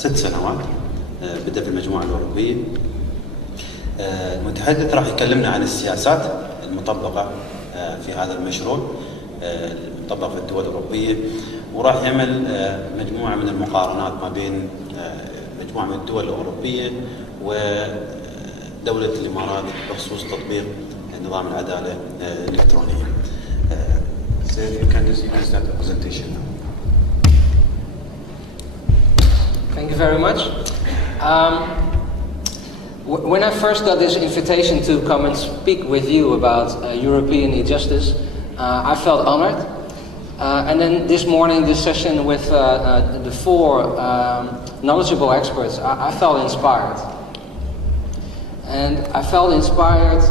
6 سنوات، بدأ في المجموعة الأوروبية. المتحدث راح يكلمنا عن السياسات المطبقة في هذا المشروع المطبق في الدول الأوروبية، وراح يعمل مجموعة من المقارنات ما بين مجموعة من الدول الأوروبية ودولة الإمارات بخصوص تطبيق نظام العدالة الإلكترونية. So you can start the presentation now. Thank you very much. When I first got this invitation to come and speak with you about European e-justice, I felt honored. And then this morning, this session with the 4 knowledgeable experts, I felt inspired. And I felt inspired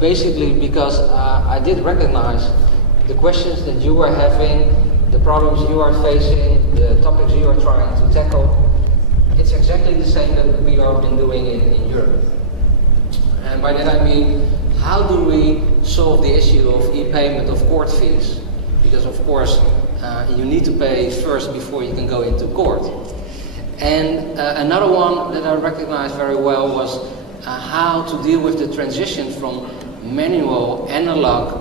basically because I did recognize the questions that you were having, the problems you are facing, the topics you are trying to tackle. It's exactly the same that we have been doing in Europe. And by that I mean, how do we solve the issue of e-payment of court fees? Because of course, you need to pay first before you can go into court. And another one that I recognized very well was how to deal with the transition from manual, analog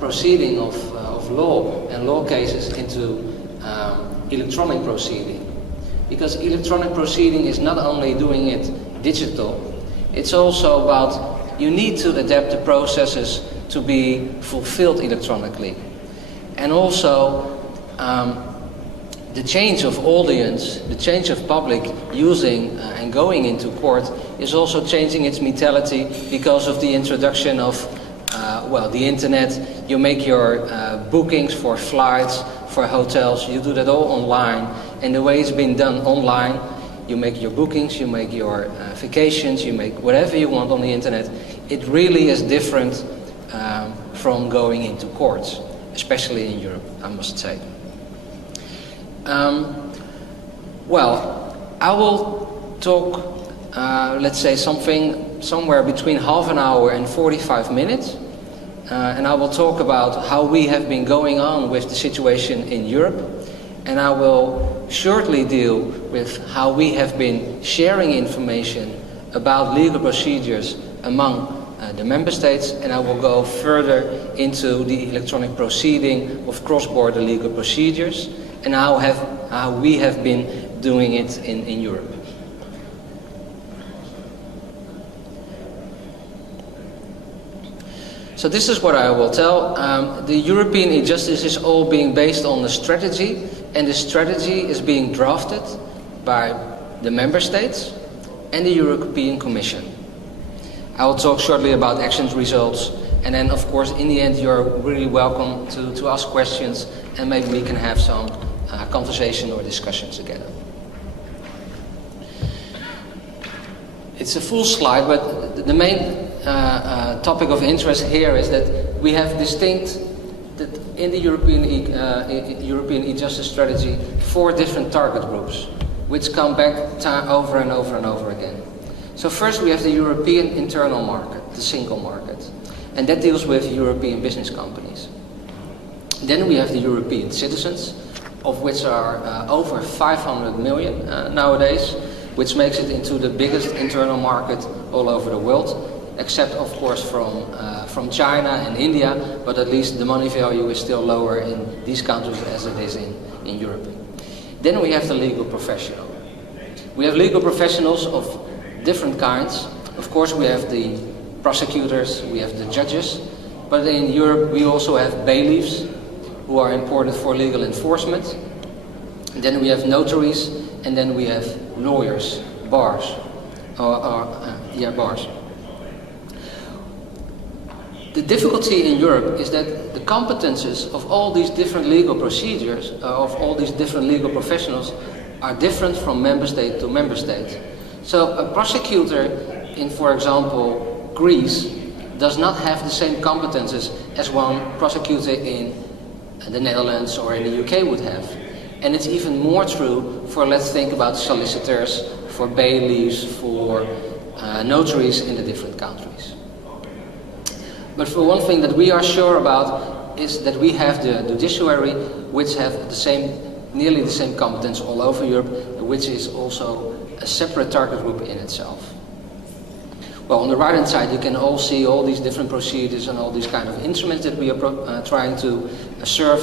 proceeding of law and law cases into electronic proceeding. Because electronic proceeding is not only doing it digital, it's also about you need to adapt the processes to be fulfilled electronically. And also the change of audience, the change of public using and going into court is also changing its mentality because of the introduction of the internet. You make your bookings for flights, for hotels, you do that all online. And the way it's been done online, you make your bookings, you make your vacations, you make whatever you want on the internet. It really is different from going into courts, especially in Europe, I must say. I will talk, let's say somewhere between half an hour and 45 minutes. And I will talk about how we have been going on with the situation in Europe. And I will shortly deal with how we have been sharing information about legal procedures among the member states, and I will go further into the electronic proceeding of cross-border legal procedures and how we have been doing it in Europe. So this is what I will tell. The European e-justice is all being based on the strategy, and the strategy is being drafted by the member states and the European Commission. I will talk shortly about actions results, and then of course in the end you're really welcome to ask questions, and maybe we can have some conversation or discussion together. It's a full slide, but the main topic of interest here is that we have that in the European e-justice strategy 4 different target groups, which come back over and over and over again. So first we have the European internal market, the single market, and that deals with European business companies. Then we have the European citizens, of which are over 500 million nowadays, which makes it into the biggest internal market all over the world, except of course from China and India, but at least the money value is still lower in these countries as it is in Europe. Then we have the legal professional. We have legal professionals of different kinds. Of course we have the prosecutors, we have the judges, but in Europe we also have bailiffs who are important for legal enforcement. And then we have notaries, and then we have lawyers, bars. The difficulty in Europe is that the competences of all these different legal procedures, of all these different legal professionals, are different from member state to member state. So a prosecutor in, for example, Greece does not have the same competences as one prosecutor in the Netherlands or in the UK would have. And it's even more true for, let's think about solicitors, for bailiffs, for notaries in the different countries. But for one thing that we are sure about is that we have the judiciary, which have nearly the same competence all over Europe, which is also a separate target group in itself. Well, on the right-hand side, you can all see all these different procedures and all these kind of instruments that we are trying to serve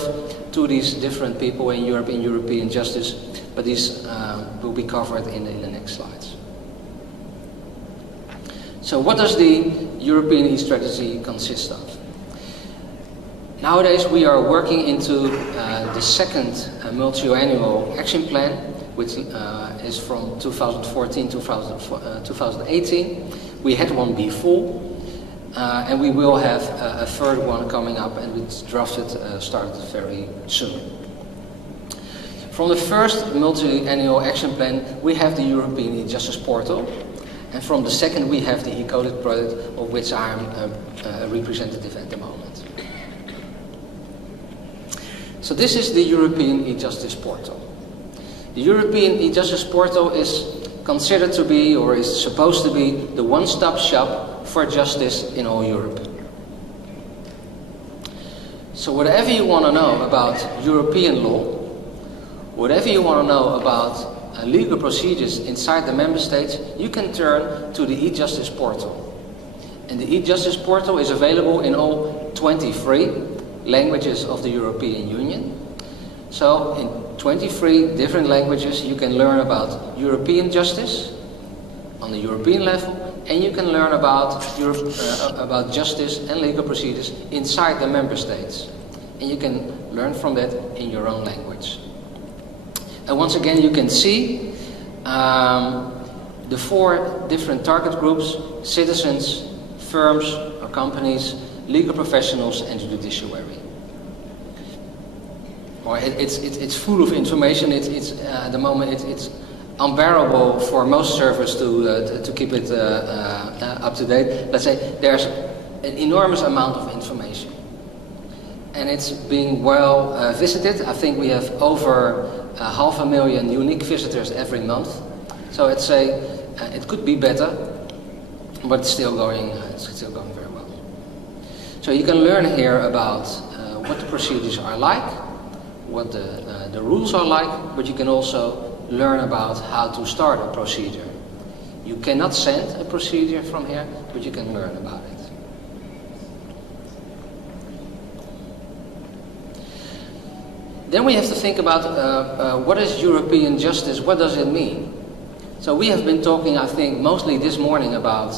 to these different people in Europe, in European justice, but these will be covered in the next slides. So what does the European e-strategy consist of? Nowadays, we are working into the second multi-annual action plan, which is from 2014-2018. We had one before, and we will have a third one coming up, and it's drafted, started very soon. From the first multi-annual action plan, we have the European e-justice portal, and from the second, we have the e-coded product, of which I am a representative at the moment. So this is the European e-justice portal. The European e-justice portal is considered to be, or is supposed to be, the one-stop shop for justice in all Europe. So whatever you want to know about European law, whatever you want to know about legal procedures inside the member states, you can turn to the e-justice portal. And the e-justice portal is available in all 23 languages of the European Union. So in 23 different languages you can learn about European justice on the European level, and you can learn about justice and legal procedures inside the member states. And you can learn from that in your own language. And once again you can see the 4 different target groups: citizens, firms or companies, legal professionals and the judiciary. Well, it's full of information. It's at the moment it's unbearable for most servers to keep it up to date. Let's say there's an enormous amount of information, and it's being well visited. I think we have over 500,000 unique visitors every month. So I'd say it could be better, but it's still going very well. So you can learn here about what the procedures are like, what the rules are like, but you can also learn about how to start a procedure. You cannot send a procedure from here, but you can learn about it. Then we have to think about what is European justice, what does it mean? So we have been talking, I think, mostly this morning about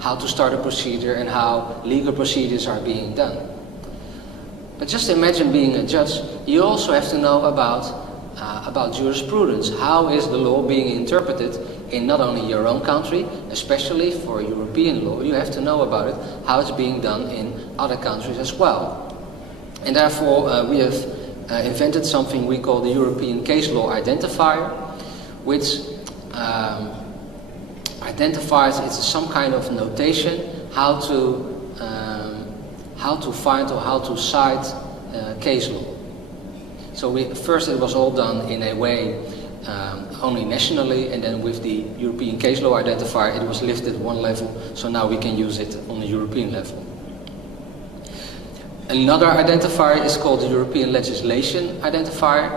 how to start a procedure and how legal procedures are being done. But just imagine being a judge, you also have to know about jurisprudence. How is the law being interpreted in not only your own country, especially for European law, you have to know about it, how it's being done in other countries as well. And therefore we have invented something we call the European Case Law Identifier, which identifies, it's some kind of notation how to find or how to cite case law. So first it was all done in a way only nationally, and then with the European Case Law Identifier it was lifted one level, so now we can use it on the European level. Another identifier is called the European Legislation Identifier,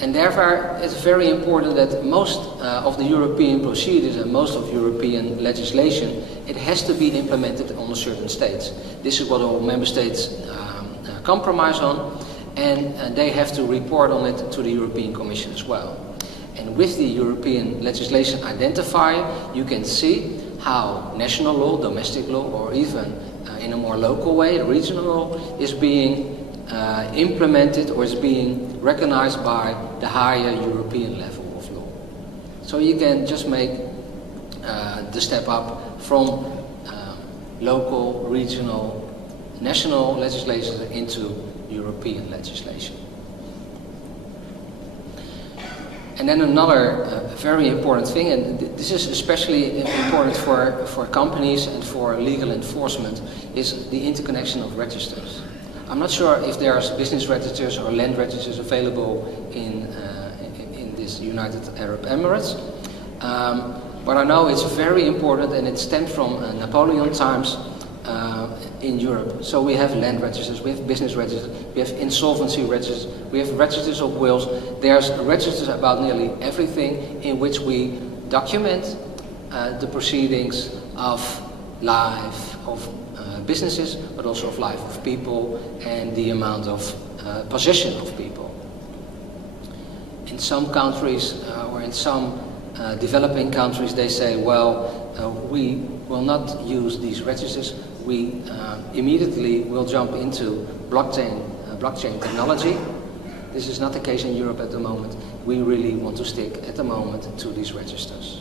and therefore it's very important that most of the European procedures and most of European legislation, it has to be implemented on a certain states. This is what all member states compromise on, and they have to report on it to the European Commission as well. And with the European Legislation Identifier, you can see how national law, domestic law, or even in a more local way, regional law, is being implemented or is being recognized by the higher European level of law. So you can just make the step up from local, regional, national legislation into European legislation. And then another very important thing, and this is especially important for companies and for legal enforcement, is the interconnection of registers. I'm not sure if there's business registers or land registers available in this United Arab Emirates, but I know it's very important, and it stemmed from Napoleon times, in Europe. So we have land registers, we have business registers, we have insolvency registers, we have registers of wills. There's registers about nearly everything in which we document the proceedings of life of businesses, but also of life of people and the amount of possession of people. In some countries or in some developing countries, they say, well, we will not use these registers. We immediately will jump into blockchain technology. This is not the case in Europe at the moment. We really want to stick at the moment to these registers.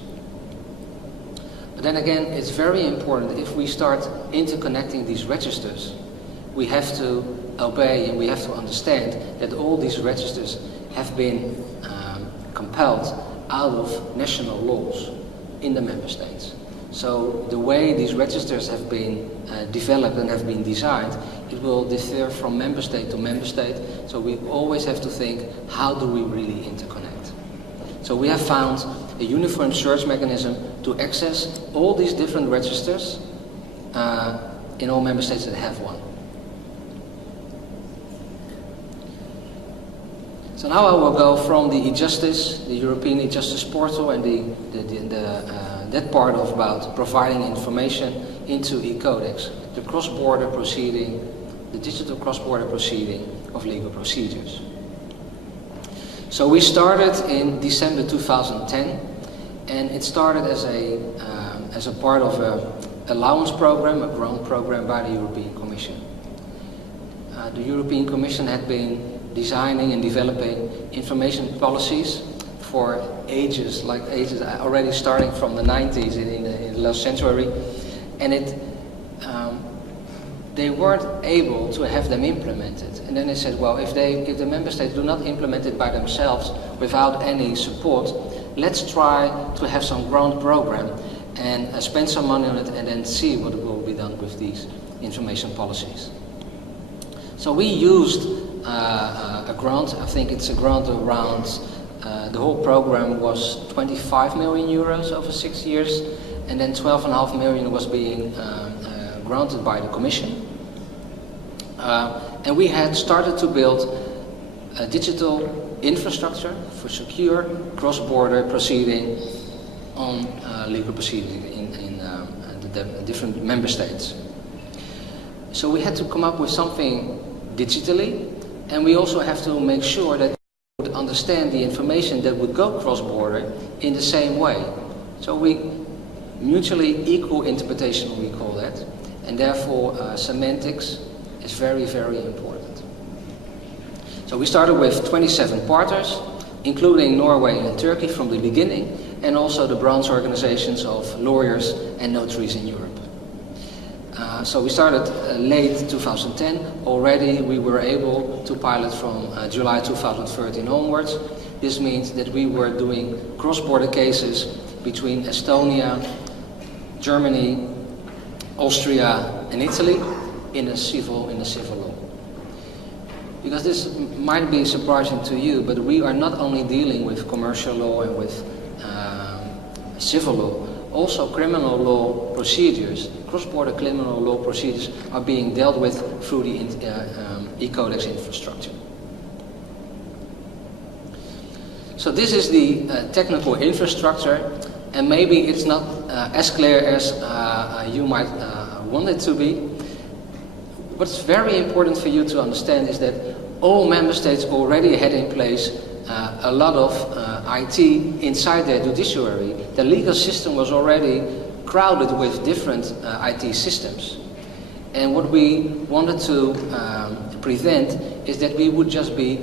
But then again, it's very important if we start interconnecting these registers, we have to obey and we have to understand that all these registers have been compelled out of national laws in the member states. So the way these registers have been developed and have been designed, it will differ from member state to member state. So we always have to think, how do we really interconnect? So we have found a uniform search mechanism to access all these different registers in all member states that have one. So now I will go from the e-justice, the European e-justice portal, and that part of about providing information into e-codex, the cross-border proceeding, the digital cross-border proceeding of legal procedures. So we started in December 2010, and it started as a part of an allowance program, a grant program by the European Commission. The European Commission had been designing and developing information policies for ages already starting from the 90s in the last century, and they weren't able to have them implemented. And then they said, well, if the member states do not implement it by themselves without any support, let's try to have some grant program and spend some money on it and then see what will be done with these information policies. So we used a grant. I think it's a grant around, the whole program was 25 million euros over 6 years, and then 12.5 million was being granted by the Commission. And we had started to build a digital infrastructure for secure cross-border proceeding on legal proceedings in the different member states. So we had to come up with something digitally, and we also have to make sure that we would understand the information that would go cross-border in the same way. So we mutually equal interpretation, we call that, and therefore semantics is very, very important. So we started with 27 partners, including Norway and Turkey from the beginning, and also the branch organizations of lawyers and notaries in Europe. So we started late 2010. Already we were able to pilot from July 2013 onwards. This means that we were doing cross-border cases between Estonia, Germany, Austria and Italy in a civil law. Because this might be surprising to you, but we are not only dealing with commercial law and with civil law, also criminal law procedures, cross-border criminal law procedures are being dealt with through the e-codex infrastructure. So this is the technical infrastructure, and maybe it's not as clear as you might want it to be. What's very important for you to understand is that all member states already had in place a lot of IT inside their judiciary. The legal system was already crowded with different IT systems. And what we wanted to prevent is that we would just be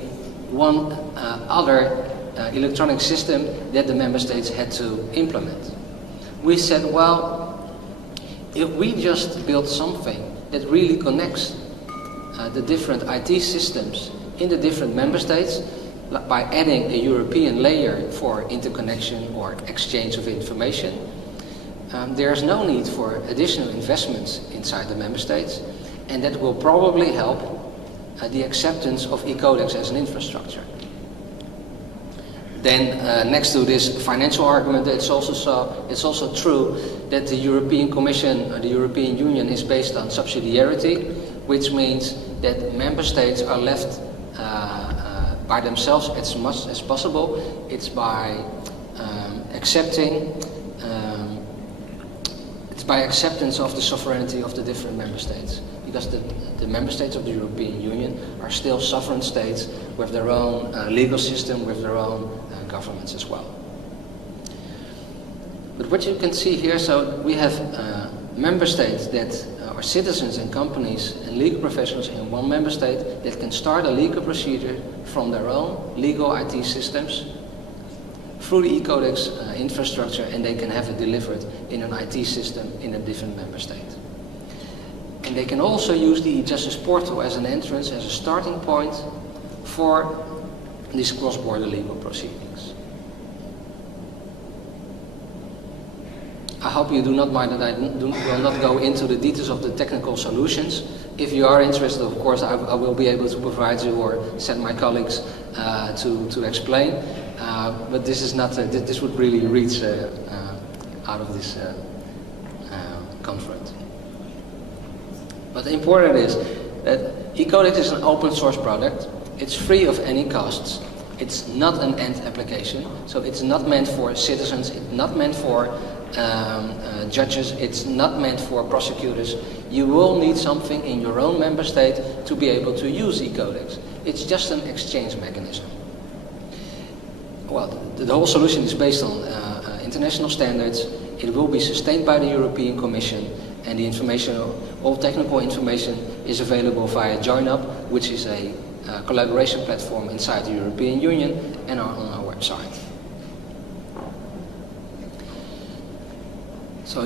one other electronic system that the member states had to implement. We said, well, if we just build something that really connects the different IT systems in the different member states, by adding a European layer for interconnection or exchange of information, there's no need for additional investments inside the member states, and that will probably help the acceptance of e-codex as an infrastructure. Then, next to this financial argument, it's also true that the European Commission or the European Union is based on subsidiarity, which means that member states are left by themselves as much as possible. It's by acceptance of the sovereignty of the different member states, because the member states of the European Union are still sovereign states with their own legal system, with their own governments as well. But what you can see here, so we have member states that are citizens and companies and legal professionals in one member state that can start a legal procedure from their own legal IT systems through the e-codex infrastructure, and they can have it delivered in an IT system in a different member state. And they can also use the e-justice portal as an entrance, as a starting point for these cross-border legal proceedings. I hope you do not mind that I will not go into the details of the technical solutions. If you are interested, of course, I will be able to provide you or send my colleagues to explain. But this is not. This would really reach out of this conference. But the important is that e-codex is an open source product. It's free of any costs. It's not an end application, so it's not meant for citizens. It's not meant for judges. It's not meant for prosecutors. You will need something in your own member state to be able to use e-codex. It's just an exchange mechanism. Well, the whole solution is based on international standards. It will be sustained by the European Commission, and the information, all technical information, is available via JoinUp, which is a collaboration platform inside the European Union, and on our website. So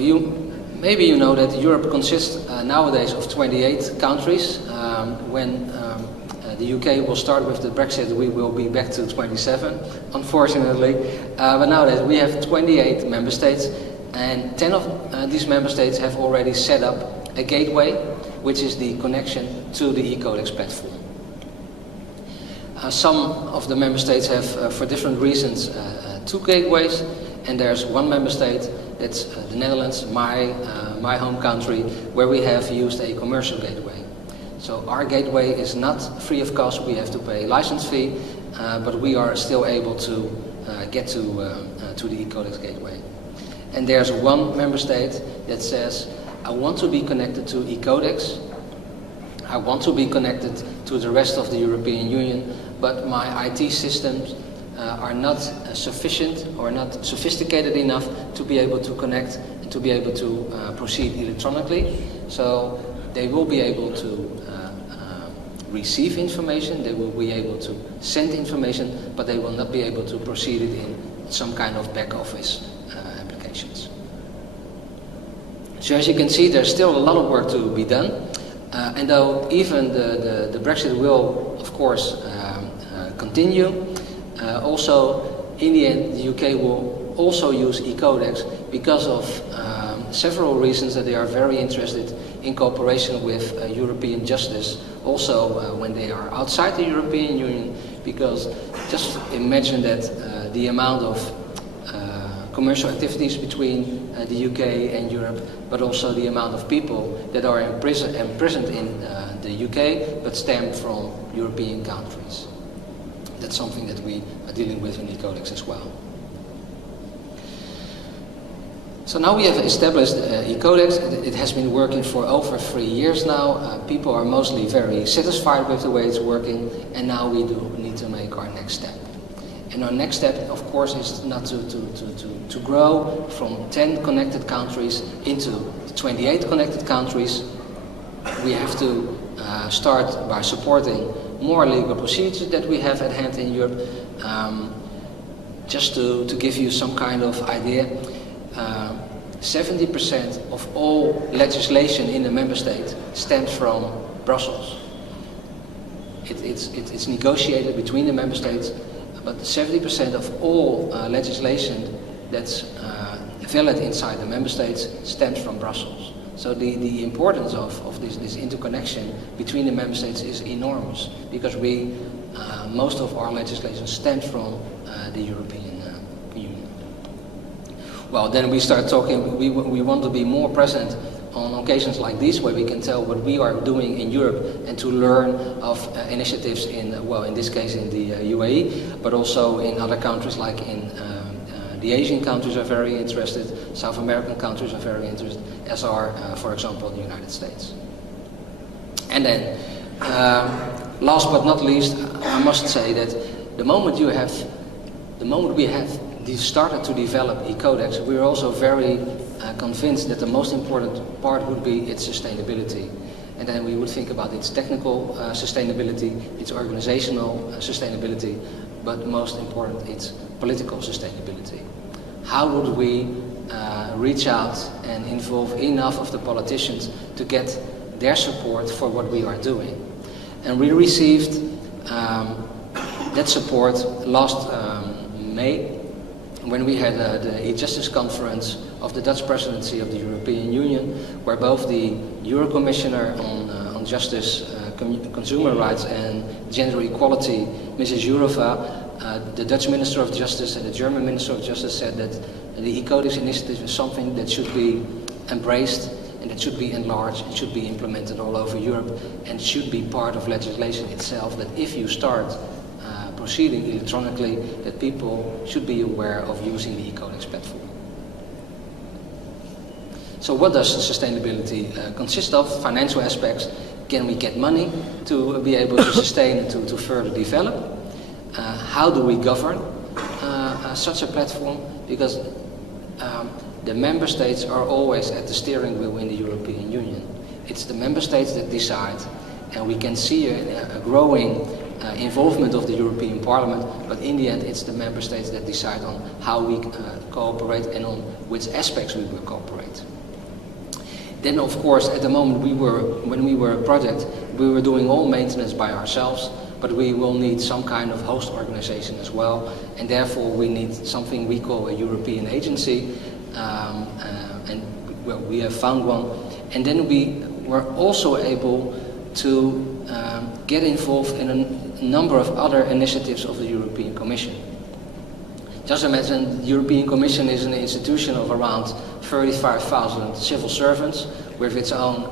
maybe you know that Europe consists nowadays of 28 countries. When the UK will start with the Brexit, we will be back to 27, unfortunately. But nowadays we have 28 member states, and 10 of these member states have already set up a gateway, which is the connection to the e-codex platform. Some of the member states have, for different reasons, two gateways, and there's one member state, that's the Netherlands, my home country, where we have used a commercial gateway. So our gateway is not free of cost. We have to pay a license fee, but we are still able to get to the e-codex gateway. And there's one member state that says, I want to be connected to e-codex, I want to be connected to the rest of the European Union, but my IT systems are not sufficient or not sophisticated enough to be able to connect and to be able to proceed electronically. So they will be able to receive information, they will be able to send information, but they will not be able to proceed it in some kind of back office applications. So as you can see, there's still a lot of work to be done. And though even the Brexit will, of course, continue, also in the end the UK will also use e-codex because of several reasons, that they are very interested in cooperation with European justice, also when they are outside the European Union, because just imagine that the amount of commercial activities between the UK and Europe, but also the amount of people that are imprisoned in the UK but stem from European countries. That's something that we are dealing with in e-codex as well. So now we have established e-codex. It has been working for over 3 years now. People are mostly very satisfied with the way it's working, and now we do need to make our next step. And our next step, of course, is not to grow from 10 connected countries into 28 connected countries. We have to start by supporting more legal procedures that we have at hand in Europe. Just to give you some kind of idea, 70% of all legislation in the member state stems from Brussels. It's negotiated between the member states, but 70% of all legislation that's valid inside the member states stems from Brussels. So the importance of this interconnection between the member states is enormous, because we most of our legislation stems from the European Union. Well, then we start talking, we want to be more present on occasions like these, where we can tell what we are doing in Europe and to learn of initiatives in, well, in this case in the UAE, but also in other countries, like in the Asian countries are very interested, South American countries are very interested, as are, for example, the United States. And then, last but not least, I must say that the moment we have started to develop e-codex, we are also very convinced that the most important part would be its sustainability. And then we would think about its technical sustainability, its organizational sustainability, but most important, its political sustainability. How would we reach out and involve enough of the politicians to get their support for what we are doing? And we received that support last May, when we had the e-Justice conference of the Dutch presidency of the European Union, where both the Euro Commissioner on Justice, Consumer Rights and Gender Equality, Mrs. Jourova, the Dutch Minister of Justice and the German Minister of Justice said that the e-Codex initiative is something that should be embraced and that should be enlarged, it should be implemented all over Europe, and should be part of legislation itself, that if you start proceeding electronically, that people should be aware of using the e-Codex platform. So what does sustainability consist of? Financial aspects. Can we get money to be able to sustain and to further develop? How do we govern such a platform? Because the member states are always at the steering wheel in the European Union. It's the member states that decide, and we can see a growing involvement of the European Parliament, but in the end it's the member states that decide on how we cooperate and on which aspects we will cooperate. Then of course at the moment when we were a project, we were doing all maintenance by ourselves, but we will need some kind of host organization as well, and therefore we need something we call a European agency, and well, we have found one, and then we were also able to get involved in a number of other initiatives of the European Commission. Just imagine the European Commission is an institution of around 35,000 civil servants with its own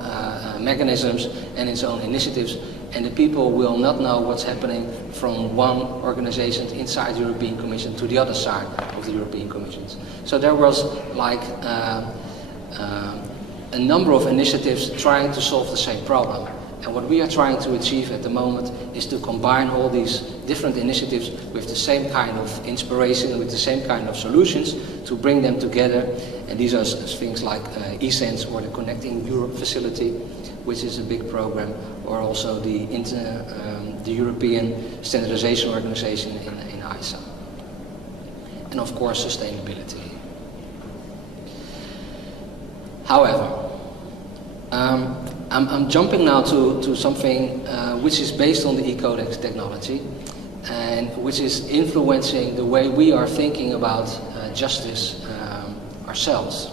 mechanisms and its own initiatives, and the people will not know what's happening from one organization inside the European Commission to the other side of the European Commission. So there was like a number of initiatives trying to solve the same problem. And what we are trying to achieve at the moment is to combine all these different initiatives with the same kind of inspiration, with the same kind of solutions, to bring them together. And these are things like eSense or the Connecting Europe facility, which is a big program, or also the European Standardization Organization in ISA. And of course, sustainability. However, I'm jumping now to something which is based on the e-Codex technology and which is influencing the way we are thinking about justice ourselves.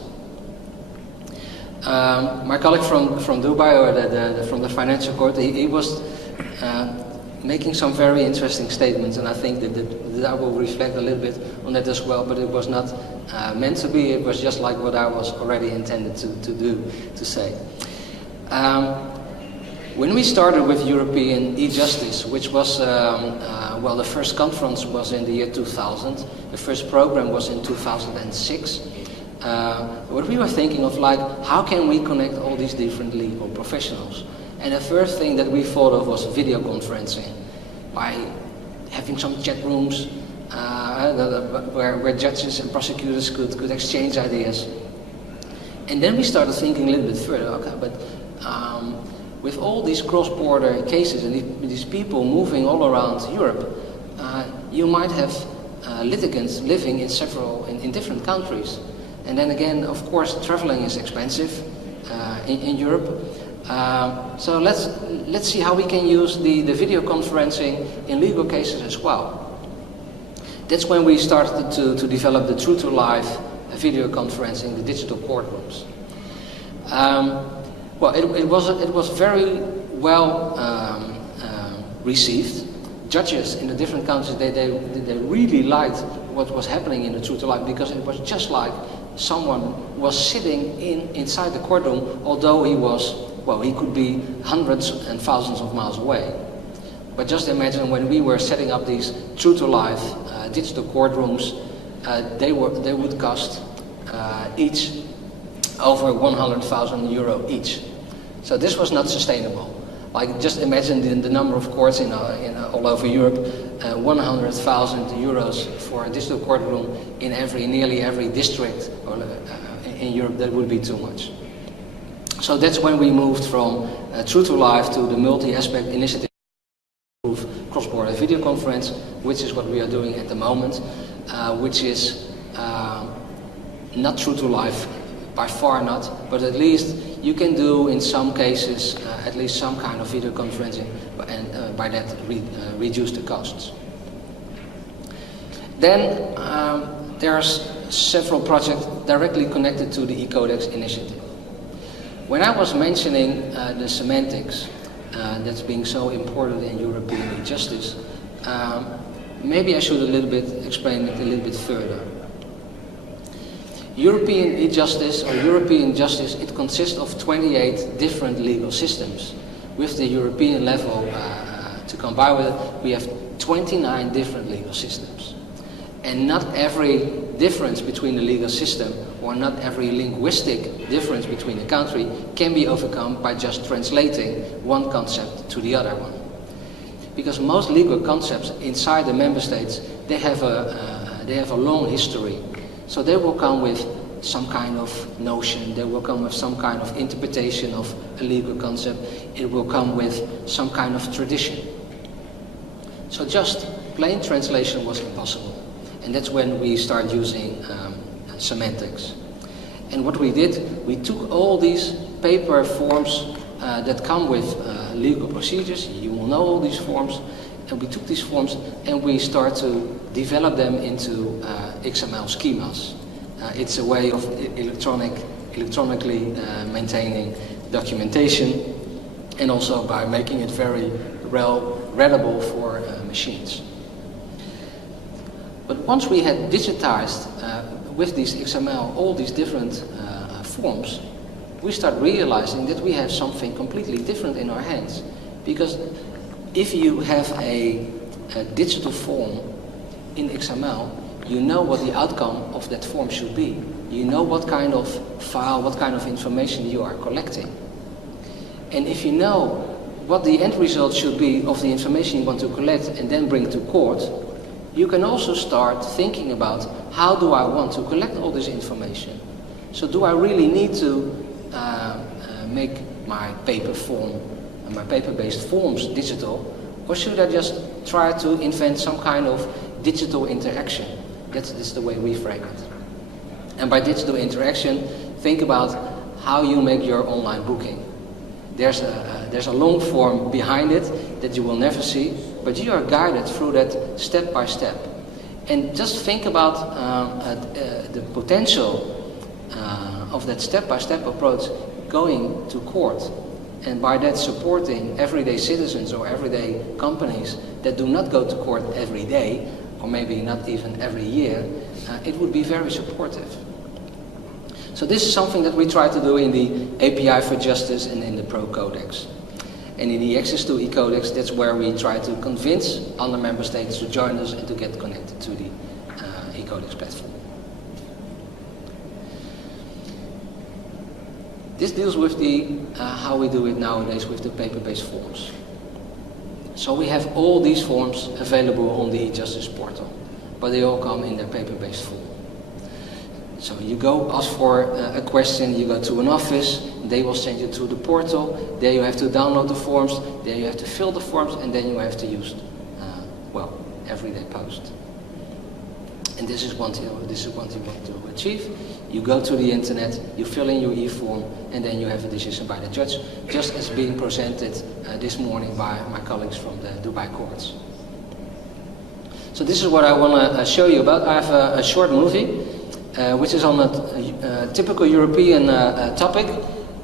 My colleague from Dubai, or from the financial court, he was making some very interesting statements, and I think that I will reflect a little bit on that as well, but it was not meant to be, it was just like what I was already intended to say. When we started with European e-Justice, which was, well, the first conference was in the year 2000, the first program was in 2006, what we were thinking of, like, how can we connect all these different legal professionals? And the first thing that we thought of was video conferencing, by having some chat rooms where judges and prosecutors could exchange ideas. And then we started thinking a little bit further, okay, but with all these cross-border cases and these people moving all around Europe, you might have litigants living in different countries. And then again, of course, traveling is expensive in Europe. So let's see how we can use the video conferencing in legal cases as well. That's when we started to develop the True to Life video conferencing, the digital courtrooms. Well, it was very well received judges in the different countries, they really liked what was happening in the True to Life, because it was just like someone was sitting inside the courtroom, although he was, well, he could be hundreds and thousands of miles away. But just imagine when we were setting up these True to Life digital courtrooms, they would cost each over 100,000 euro each. So this was not sustainable. Like, just imagine the number of courts in all over Europe, 100,000 euros for a digital courtroom in nearly every district in Europe. That would be too much. So that's when we moved from True to Life to the multi-aspect initiative to improve cross-border video conference, which is what we are doing at the moment, which is not True to Life, by far not, but at least you can do in some cases at least some kind of video conferencing, and by that reduce the costs. Then there's several projects directly connected to the e-Codex initiative. When I was mentioning the semantics that's being so important in European e-justice, maybe I should explain it a little bit further. European e-justice or European justice, it consists of 28 different legal systems. With the European level to combine with it, we have 29 different legal systems. And not every difference between the legal system, or not every linguistic difference between a country, can be overcome by just translating one concept to the other one. Because most legal concepts inside the member states, they have a long history. So they will come with some kind of notion, they will come with some kind of interpretation of a legal concept, it will come with some kind of tradition. So just plain translation was impossible. And that's when we started using semantics. And what we did, we took all these paper forms that come with legal procedures, you will know all these forms, and we took these forms and we start to develop them into XML schemas. It's a way of electronically maintaining documentation, and also by making it very readable for machines. But once we had digitized with these XML all these different forms, we start realizing that we have something completely different in our hands. Because if you have a digital form in XML, you know what the outcome of that form should be. You know what kind of file, what kind of information you are collecting. And if you know what the end result should be of the information you want to collect and then bring to court, you can also start thinking about, how do I want to collect all this information? So do I really need to make my paper form, my paper-based forms digital, or should I just try to invent some kind of digital interaction? That's the way we frame it. And by digital interaction, think about how you make your online booking. There's a long form behind it that you will never see, but you are guided through that step by step. And just think about the potential of that step-by-step approach going to court, and by that supporting everyday citizens or everyday companies that do not go to court every day, or maybe not even every year, it would be very supportive. So this is something that we try to do in the API for Justice and in the Pro Codex. And in the Access to e-Codex, that's where we try to convince other member states to join us and to get connected to the e-Codex platform. This deals with how we do it nowadays with the paper-based forms. So we have all these forms available on the e-Justice portal, but they all come in their paper-based form. So you go ask for a question, you go to an office, they will send you to the portal, there you have to download the forms, there you have to fill the forms, and then you have to use, everyday post. And this is what you want to achieve. You go to the internet, you fill in your e-form, and then you have a decision by the judge, just as being presented this morning by my colleagues from the Dubai courts. So this is what I want to show you about. I have a short movie, which is on a typical European topic,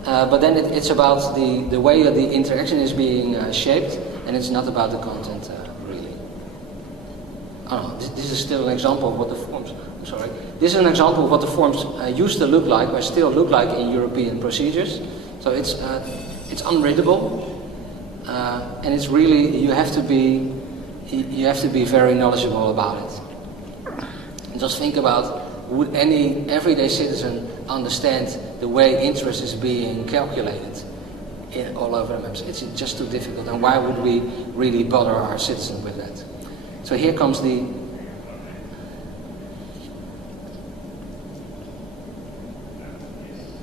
but then it's about the way that the interaction is being shaped, and it's not about the content really. This is still an example of what the forms. This is an example of what the forms used to look like, or still look like in European procedures. So it's unreadable, and it's really you have to be very knowledgeable about it. And just think about, would any everyday citizen understand the way interest is being calculated all over the maps? It's just too difficult, and why would we really bother our citizens with that? So here comes the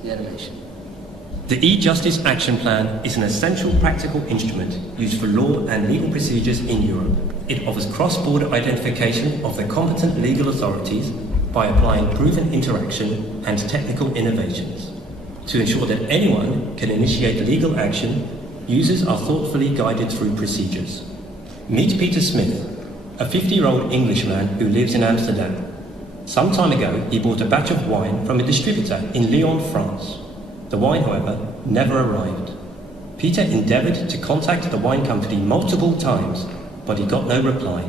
animation. The e-Justice Action Plan is an essential practical instrument used for law and legal procedures in Europe. It offers cross-border identification of the competent legal authorities by applying proven interaction and technical innovations. To ensure that anyone can initiate legal action, users are thoughtfully guided through procedures. Meet Peter Smith, a 50-year-old Englishman who lives in Amsterdam. Some time ago, he bought a batch of wine from a distributor in Lyon, France. The wine, however, never arrived. Peter endeavoured to contact the wine company multiple times, but he got no reply.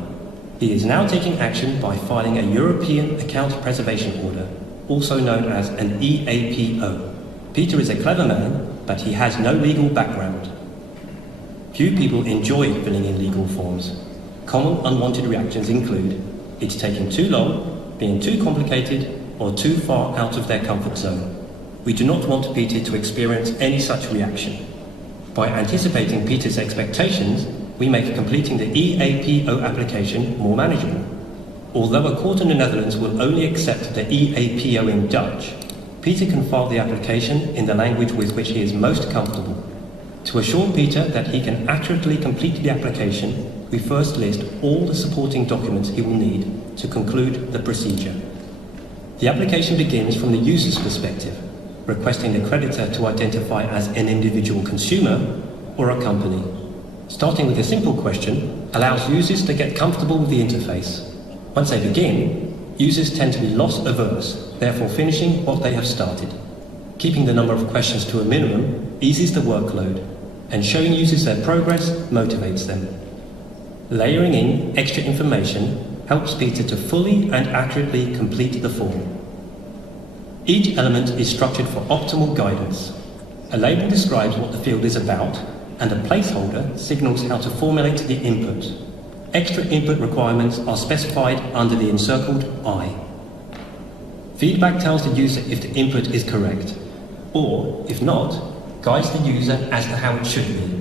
He is now taking action by filing a European Account Preservation Order, also known as an EAPO. Peter is a clever man, but he has no legal background. Few people enjoy filling in legal forms. Common unwanted reactions include it's taking too long, being too complicated, or too far out of their comfort zone. We do not want Peter to experience any such reaction. By anticipating Peter's expectations, we make completing the EAPO application more manageable. Although a court in the Netherlands will only accept the EAPO in Dutch, Peter can file the application in the language with which he is most comfortable. To assure Peter that he can accurately complete the application, we first list all the supporting documents he will need to conclude the procedure. The application begins from the user's perspective, requesting the creditor to identify as an individual consumer or a company. Starting with a simple question allows users to get comfortable with the interface. Once they begin, users tend to be loss averse, therefore finishing what they have started. Keeping the number of questions to a minimum eases the workload, and showing users their progress motivates them. Layering in extra information helps Peter to fully and accurately complete the form. Each element is structured for optimal guidance. A label describes what the field is about, and a placeholder signals how to formulate the input. Extra input requirements are specified under the encircled I. Feedback tells the user if the input is correct, or, if not, guides the user as to how it should be.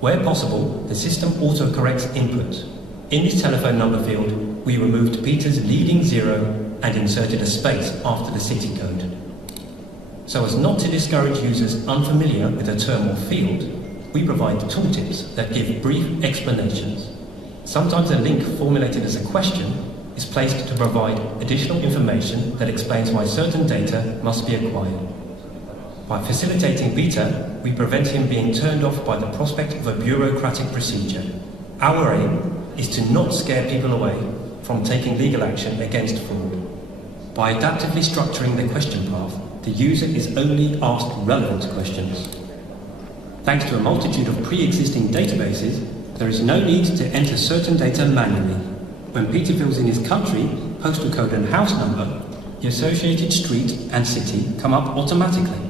Where possible, the system auto-corrects input. In this telephone number field, we removed Peter's leading 0 and inserted a space after the city code. So as not to discourage users unfamiliar with a term or field, we provide tooltips that give brief explanations. Sometimes a link formulated as a question is placed to provide additional information that explains why certain data must be acquired. By facilitating Peter, we prevent him being turned off by the prospect of a bureaucratic procedure. Our aim is to not scare people away from taking legal action against fraud. By adaptively structuring the question path, the user is only asked relevant questions. Thanks to a multitude of pre-existing databases, there is no need to enter certain data manually. When Peter fills in his country, postal code and house number, the associated street and city come up automatically.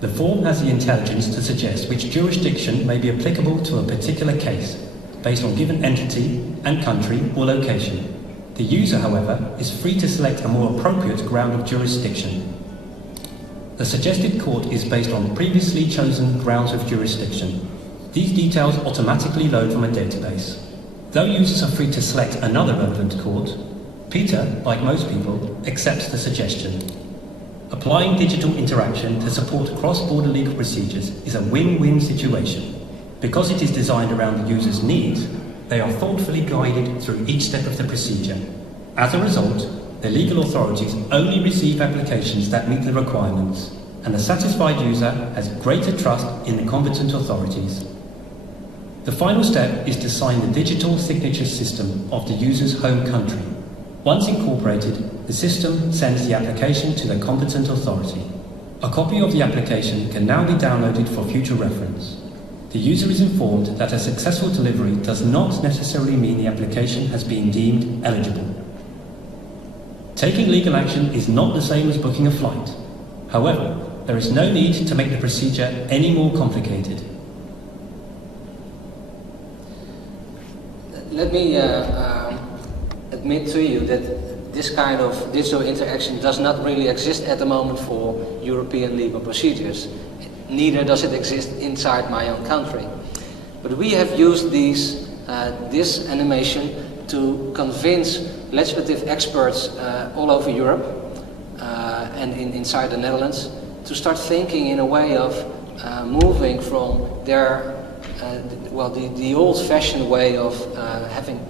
The form has the intelligence to suggest which jurisdiction may be applicable to a particular case, based on given entity and country or location. The user, however, is free to select a more appropriate ground of jurisdiction. The suggested court is based on previously chosen grounds of jurisdiction. These details automatically load from a database. Though users are free to select another relevant court, Peter, like most people, accepts the suggestion. Applying digital interaction to support cross-border legal procedures is a win-win situation. Because it is designed around the user's needs, they are thoughtfully guided through each step of the procedure. As a result, the legal authorities only receive applications that meet the requirements, and the satisfied user has greater trust in the competent authorities. The final step is to sign the digital signature system of the user's home country. Once incorporated, the system sends the application to the competent authority. A copy of the application can now be downloaded for future reference. The user is informed that a successful delivery does not necessarily mean the application has been deemed eligible. Taking legal action is not the same as booking a flight. However, there is no need to make the procedure any more complicated. Let me admit to you that this kind of digital interaction does not really exist at the moment for European legal procedures. Neither does it exist inside my own country. But we have used this animation to convince legislative experts all over Europe and inside the Netherlands to start thinking in a way of moving from their the old-fashioned way of having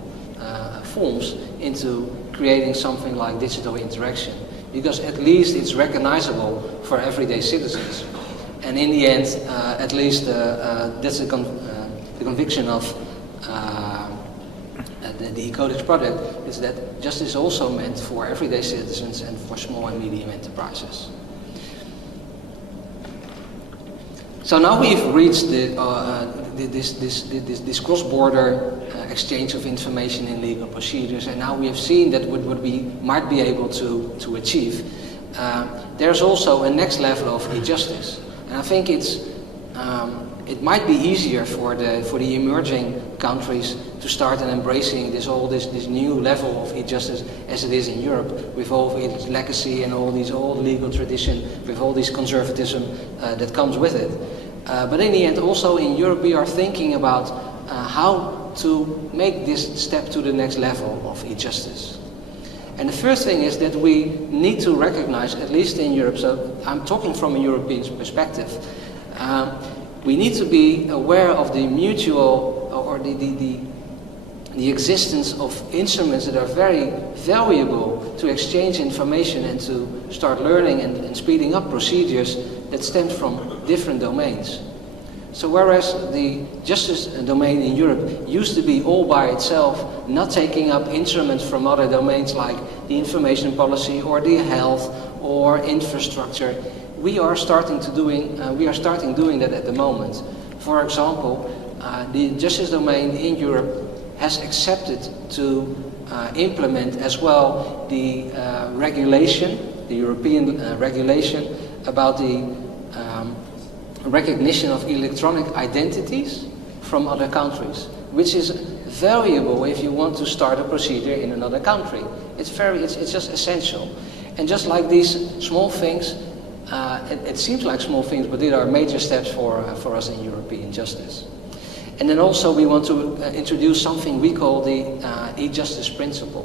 forms into creating something like digital interaction, because at least it's recognizable for everyday citizens. And in the end, at least that's the conviction of the e-Codex project, is that justice is also meant for everyday citizens and for small and medium enterprises. So now we've reached this cross-border exchange of information in legal procedures, and now we have seen that what we might be able to achieve. There's also a next level of e-justice, and I think it might be easier for the emerging countries to start embracing this new level of e-justice as it is in Europe, with all its legacy and all these old legal tradition, with all this conservatism that comes with it. But in the end, also in Europe, we are thinking about how to make this step to the next level of e-justice. And the first thing is that we need to recognize, at least in Europe, so I'm talking from a European perspective, we need to be aware of the mutual or the existence of instruments that are very valuable to exchange information and to start learning and speeding up procedures that stem from different domains. So whereas the justice domain in Europe used to be all by itself, not taking up instruments from other domains like the information policy or the health or infrastructure, we are starting doing that at the moment. For example, the justice domain in Europe has accepted to implement as well the regulation, the European regulation about the recognition of electronic identities from other countries, which is valuable if you want to start a procedure in another country. It's just essential. And just like these small things, it seems like small things, but these are major steps for us in European justice. And then also we want to introduce something we call the e-justice principle.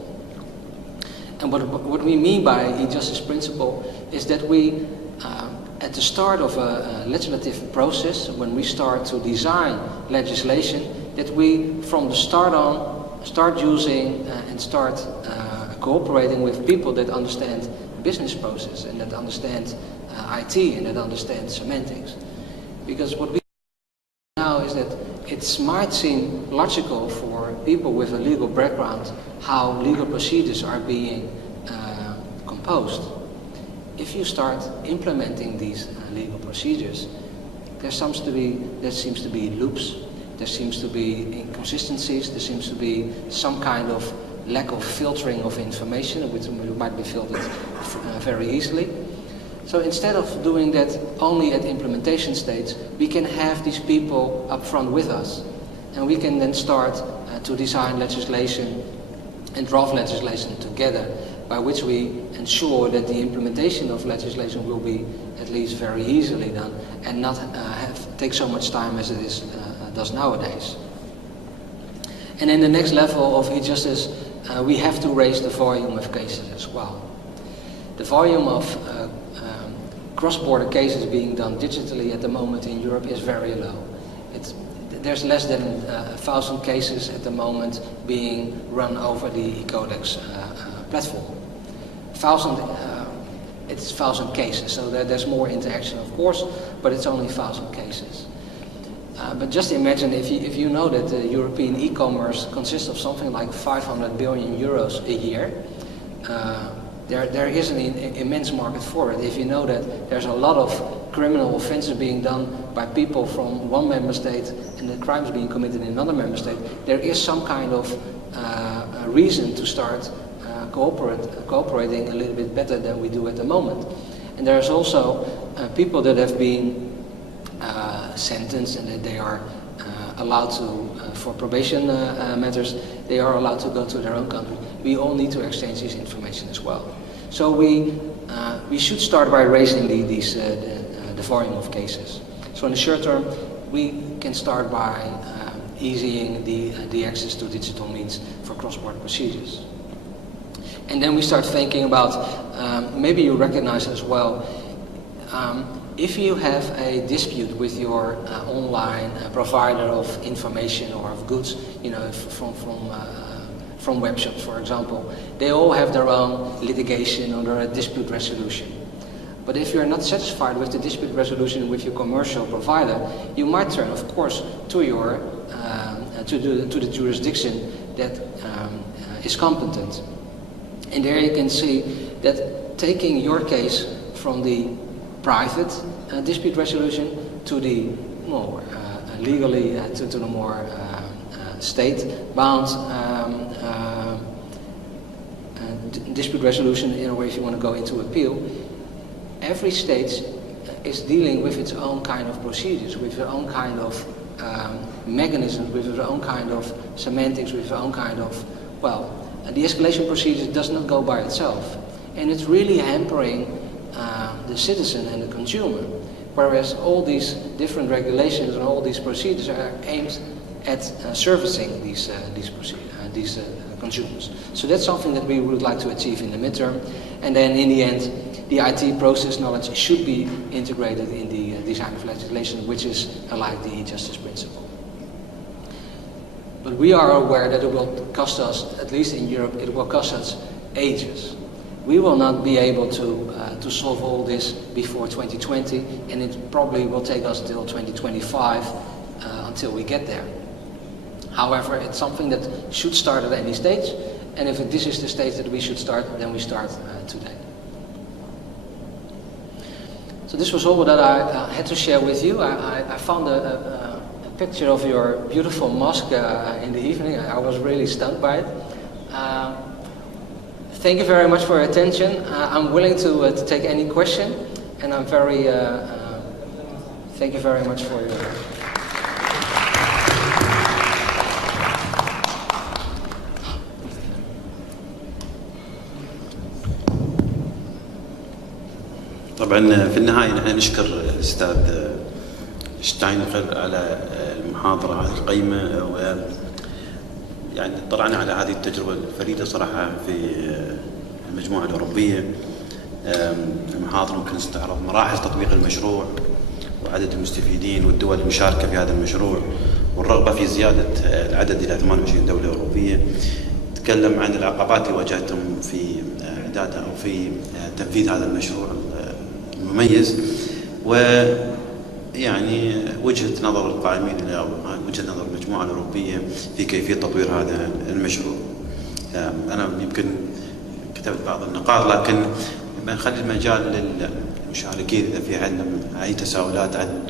And what we mean by e-justice principle is that we, at the start of a legislative process, when we start to design legislation, that we from the start on start using and start cooperating with people that understand business process and that understand IT and that understand semantics. Because what we now is that it might seem logical for people with a legal background how legal procedures are being composed. If you start implementing these legal procedures, there seems to be loops, there seems to be inconsistencies, there seems to be some kind of lack of filtering of information, which might be filtered very easily. So instead of doing that only at implementation stage, we can have these people up front with us, and we can then start to design legislation and draft legislation together, by which we ensure that the implementation of legislation will be at least very easily done and not take so much time as it does nowadays. And in the next level of e-justice, we have to raise the volume of cases as well. The volume of cross-border cases being done digitally at the moment in Europe is very low. There's less than 1,000 cases at the moment being run over the e-Codex platform. It's 1,000 cases, so there's more interaction, of course, but it's only 1,000 cases. But just imagine if you know that the European e-commerce consists of something like 500 billion euros a year, there is an immense market for it. If you know that there's a lot of criminal offenses being done by people from one member state and the crimes being committed in another member state, there is some kind of reason to start cooperating a little bit better than we do at the moment. And there's also people that have been sentenced and that they are allowed to, for probation matters, they are allowed to go to their own country. We all need to exchange this information as well. So we should start by raising the volume of cases. So in the short term, we can start by easing the access to digital means for cross-border procedures. And then we start thinking about, maybe you recognize as well, if you have a dispute with your online provider of information or of goods, you know, from web shops, for example, they all have their own litigation under a dispute resolution. But if you're not satisfied with the dispute resolution with your commercial provider, you might turn, of course, to your to the jurisdiction that is competent. And there you can see that taking your case from the private dispute resolution to the more legally to the more state-bound dispute resolution, in a way, if you want to go into appeal, every state is dealing with its own kind of procedures, with their own kind of mechanisms, with their own kind of semantics, with their own kind of, well, the escalation procedure does not go by itself. And it's really hampering the citizen and the consumer, whereas all these different regulations and all these procedures are aimed at servicing these consumers. So that's something that we would like to achieve in the midterm. And then in the end, the IT process knowledge should be integrated in the design of legislation, which is like the e-justice principle. But we are aware that it will cost us, at least in Europe, it will cost us ages. We will not be able to solve all this before 2020, and it probably will take us till 2025 until we get there. However, it's something that should start at any stage, and if this is the stage that we should start, then we start today. So this was all that I had to share with you. I found a picture of your beautiful mosque in the evening. I was really stunned by it. Thank you very much for your attention. I'm willing to take any question, and I'm very, thank you very much for your... طبعا في النهاية نحن نشكر الأستاذ شتاينخر على المحاضرة القيمة، يعني طلعنا على هذه التجربة الفريدة صراحة في المجموعة الأوروبية. المحاضرة ممكن تستعرض مراحل تطبيق المشروع وعدد المستفيدين والدول المشاركة في هذا المشروع والرغبة في زيادة العدد إلى 28 دولة أوروبية. تكلم عن العقبات اللي واجهتهم في إعدادها أو في تنفيذ هذا المشروع المميز، ويعني وجهة نظر القائمين أو وجهة نظر المجموعة الأوروبية في كيفية تطوير هذا المشروع. أنا يمكن كتبت بعض النقاط، لكن بنخلي المجال للمشاركين إذا في عندهم أي تساؤلات عن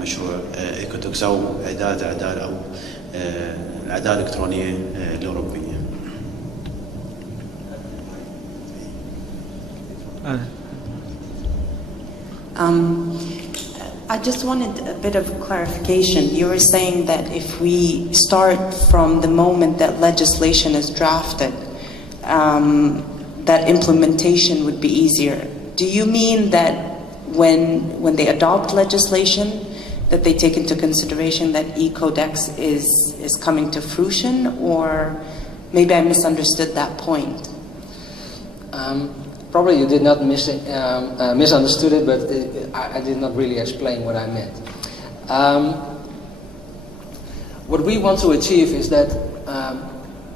مشروع إيكوتوكس أو إدارة العدالة أو العدالة الإلكترونية الأوروبية. I just wanted a bit of clarification. You were saying that if we start from the moment that legislation is drafted, that implementation would be easier. Do you mean that when they adopt legislation, that they take into consideration that e-codex is coming to fruition, or maybe I misunderstood that point? Probably you did not misunderstood it, but I did not really explain what I meant. What we want to achieve is that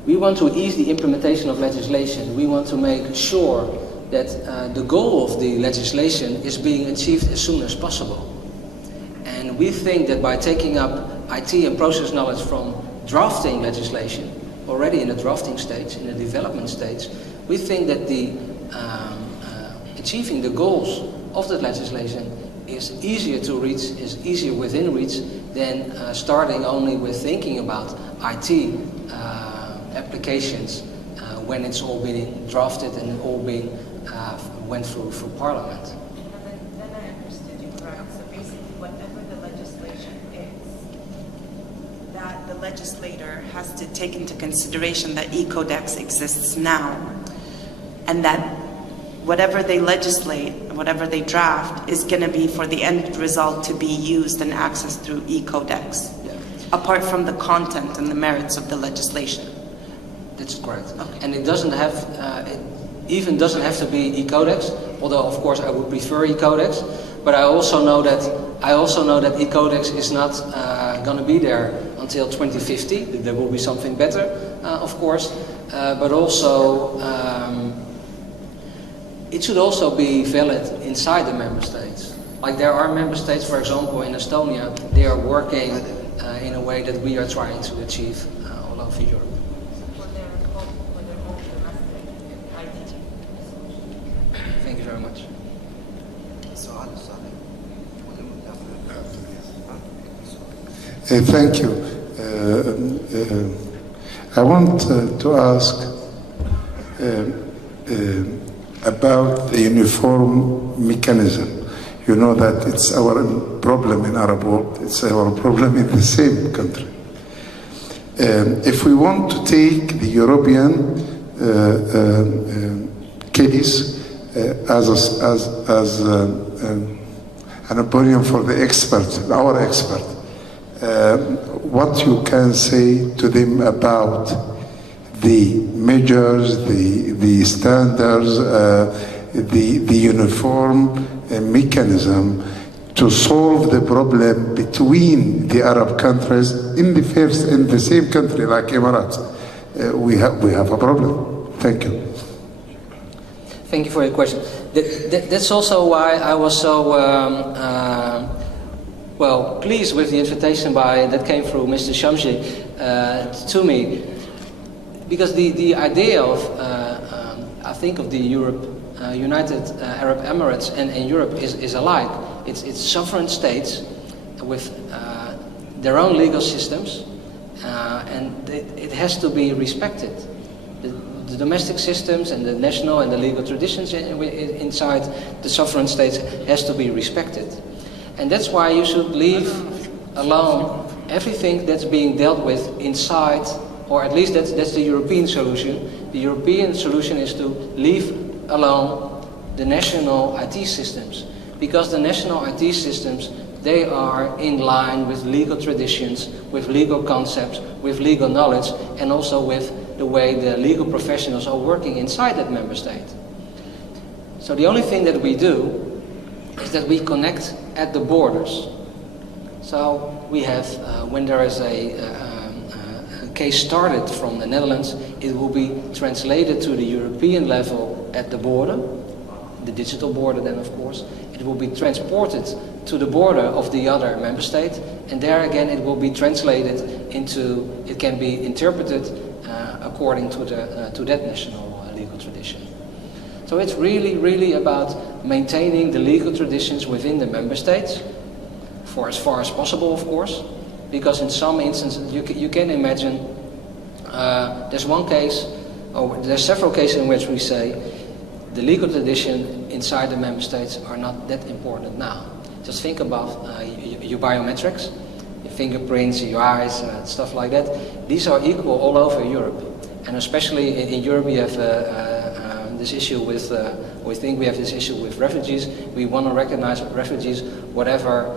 we want to ease the implementation of legislation. We want to make sure that the goal of the legislation is being achieved as soon as possible. And we think that by taking up IT and process knowledge from drafting legislation, already in the drafting stage, in the development stage, we think that the achieving the goals of that legislation is easier to reach, is easier within reach than starting only with thinking about IT applications when it's all been drafted and all been went through Parliament. And then I understood you correct. So basically, whatever the legislation is, that the legislator has to take into consideration that e-Codex exists now, and that whatever they legislate, whatever they draft, is going to be for the end result to be used and accessed through e-Codex, apart from the content and the merits of the legislation. That's correct. Okay. And it doesn't have, it even doesn't have to be e-Codex, although of course I would prefer e-Codex, but I also know that e-Codex is not going to be there until 2050. There will be something better, of course, but also it should also be valid inside the member states. Like there are member states, for example, in Estonia, they are working in a way that we are trying to achieve all over Europe. Thank you very much. Thank you. I want to ask about the uniform mechanism. You know that it's our problem in Arab world. It's our problem in the same country. If we want to take the European case as an opinion for the experts, our expert, what you can say to them about the measures, the standards, the uniform mechanism to solve the problem between the Arab countries in the same country like Emirates. We have a problem. Thank you. Thank you for your question. That's also why I was so pleased with the invitation that came through Mr. Shamsi to me, because the idea of I think of the United Arab Emirates and Europe is alike. It's sovereign states with their own legal systems, and it has to be respected. The domestic systems and the national and the legal traditions inside the sovereign states has to be respected. And that's why you should leave alone everything that's being dealt with inside, or at least that's the European solution. The European solution is to leave alone the national IT systems, because the national IT systems, they are in line with legal traditions, with legal concepts, with legal knowledge, and also with the way the legal professionals are working inside that member state. So the only thing that we do is that we connect at the borders. So we have, when there is a case started from the Netherlands, it will be translated to the European level at the border, the digital border then of course. It will be transported to the border of the other member state, and there again it will be translated into, it can be interpreted according to that national legal tradition. So it's really about maintaining the legal traditions within the member states, for as far as possible of course, because in some instances you can imagine there's one case, or there's several cases in which we say the legal tradition inside the member states are not that important now. Just think about your biometrics, your fingerprints, your eyes, stuff like that. These are equal all over Europe. And especially in Europe we have this issue with, we think we have this issue with refugees. We want to recognize refugees, whatever